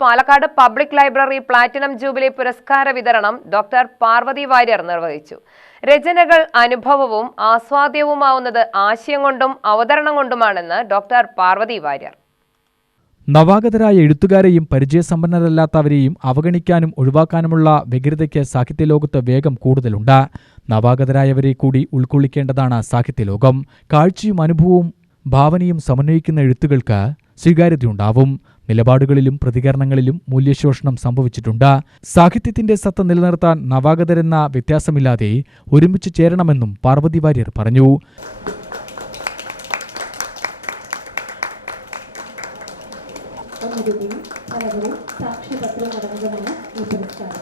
Palakkad public library platinum jubilee പുരസ്കാര വിതരണം doctor Parvathy Warrier നിർവഹിച്ചു. രചനകൾ അനുഭവവും ആസ്വാദ്യവുമാവുന്നത് ആശയം കൊണ്ടും അവതരണം കൊണ്ടുമാണെന്ന് ഡോക്ടർ പാർവതി വാര്യർ. നവാഗതരായ എഴുത്തുകാരെയും പരിചയസമ്പന്നരല്ലാത്തവരെയും അവഗണിക്കാനും ഒഴിവാക്കാനുമുള്ള വ്യഗ്രതയ്ക്ക് സാഹിത്യലോകത്ത് വേഗം കൂടുതലുണ്ട്. നവാഗതരായവരെ കൂടി ഉൾക്കൊള്ളിക്കേണ്ടതാണ് സാഹിത്യലോകം. കാഴ്ചയും അനുഭവവും ഭാവനയും സമന്വയിക്കുന്ന എഴുത്തുകൾക്ക് സ്വീകാര്യതയുണ്ടാവും. നിലപാടുകളിലും പ്രതികരണങ്ങളിലും മൂല്യശോഷണം സംഭവിച്ചിട്ടുണ്ട്. സാഹിത്യത്തിന്റെ സത്ത നിലനിർത്താൻ നവാഗതരെന്ന വ്യത്യാസമില്ലാതെ ഒരുമിച്ച് ചേരണമെന്നും പാർവതി വാര്യർ പറഞ്ഞു. സാക്ഷ്യപത്രം പലവരും സാക്ഷ്യപത്രവും അടങ്ങുന്നതാണ് ഈ പുരസ്കാരം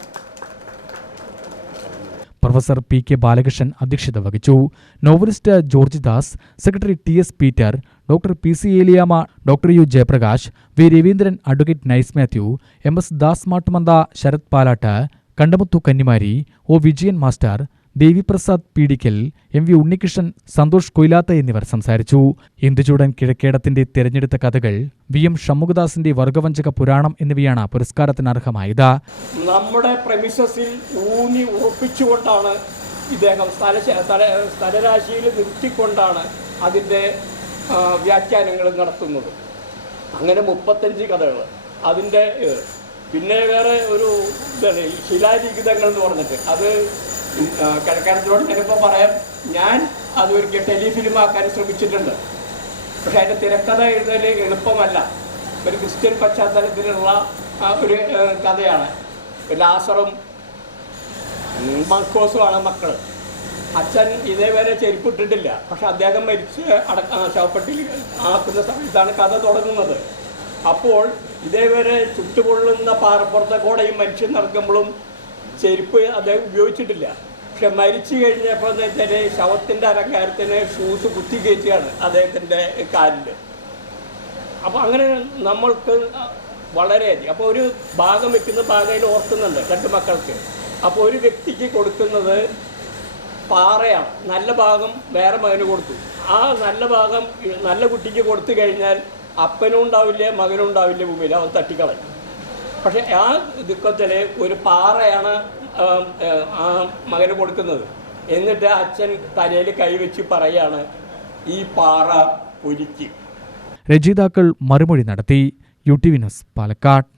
പ്രൊഫസർ പി കെ ബാലകൃഷ്ണൻ അധ്യക്ഷത വഹിച്ചു. Novelist George Das secretary T S Peter doctor P C Eliyamma doctor U Jayaprakash V Raveendran advocate Nice Mathew M S Das Mattumantha Sarath Palat Kandamuthu Kannimari O Vijayan master Deviprasad Peedikkal M V Unnikrishnan Santhosh Koilath എന്നിവർ സംസാരിച്ചു. ഇന്ദുചൂടൻ കിഴക്കേടത്തിന്റെ തിരഞ്ഞെടുത്ത കഥകൾ V M ഷൺമുഖദാസിന്റെ വർഗവഞ്ചക പുരാണം എന്നിവയാണ് പുരസ്കാരത്തിന് അർഹമായത്. നമ്മുടെ പ്രമിസസിൽ ഊന്നി ഉറപ്പിച്ചുകൊണ്ടാണ് ഇദ്ദേഹം സ്ഥല സ്ഥല സ്ഥലരാശിയിൽ നിർത്തിക്കൊണ്ടാണ് അതിന്റെ വ്യാഖ്യാനങ്ങൾ നടത്തുന്നത്. അങ്ങനെ മുപ്പത്തഞ്ച് കഥകൾ അതിന്റെ പിന്നെ വേറെ ഒരു ഇതാണ് ശിലാലിഖിതങ്ങൾ എന്ന് പറഞ്ഞിട്ട് അത് കിഴക്കാരത്തിനോട് ചിലപ്പോൾ പറയാം ഞാൻ അത് ഒരിക്കൽ ടെലിഫിലിമാക്കാൻ ശ്രമിച്ചിട്ടുണ്ട്. പക്ഷെ അതിന്റെ തിരക്കഥ എഴുതൽ എളുപ്പമല്ല. ഒരു ക്രിസ്ത്യൻ പശ്ചാത്തലത്തിലുള്ള ഒരു കഥയാണ്. ലാസറും മക്കോസുമാണ് മക്കൾ അച്ഛൻ ഇതേവരെ ചെരുപ്പിട്ടിട്ടില്ല. പക്ഷെ അദ്ദേഹം മരിച്ച് അടക്ക ശവപ്പെട്ടി ആക്കുന്ന സമയത്താണ് കഥ തുടങ്ങുന്നത്. അപ്പോൾ ഇതേവരെ ചുട്ടുപൊള്ളുന്ന പാറപ്പുറത്തെ കൂടെയും മനുഷ്യൻ നടക്കുമ്പോഴും ചെരുപ്പ് അദ്ദേഹം ഉപയോഗിച്ചിട്ടില്ല. പക്ഷെ മരിച്ചു കഴിഞ്ഞപ്പോൾ തന്നെ ശവത്തിന്റെ അലങ്കാരത്തിന് ഷൂസ് കുത്തി കയറ്റുകയാണ് അദ്ദേഹത്തിന്റെ കാലിൽ അപ്പോൾ അങ്ങനെ നമ്മൾക്ക് വളരെയധികം അപ്പോൾ ഒരു ഭാഗം വെക്കുന്ന ഭാഗയിൽ ഓർക്കുന്നുണ്ട് രണ്ട് മക്കൾക്ക്. അപ്പോൾ ഒരു വ്യക്തിക്ക് കൊടുക്കുന്നത് പാറയാണ്. നല്ല ഭാഗം വേറെ മകന് കൊടുത്തു. ആ നല്ല ഭാഗം നല്ല കുട്ടിക്ക് കൊടുത്തു കഴിഞ്ഞാൽ അപ്പനും ഉണ്ടാവില്ല മകനും ഉണ്ടാവില്ല ഭൂമിയിൽ അവൻ തട്ടിക്കളയും. പക്ഷെ ആ ദുഃഖത്തിൽ ഒരു പാറയാണ് ആ മകന് കൊടുക്കുന്നത്. എന്നിട്ട് അച്ഛൻ തലയിൽ കൈവച്ച് പറയാണ് ഈ പാറ ഒരുക്കി രചയിതാക്കൾ മറുമൊഴി നടത്തി. U T V news Palakkad.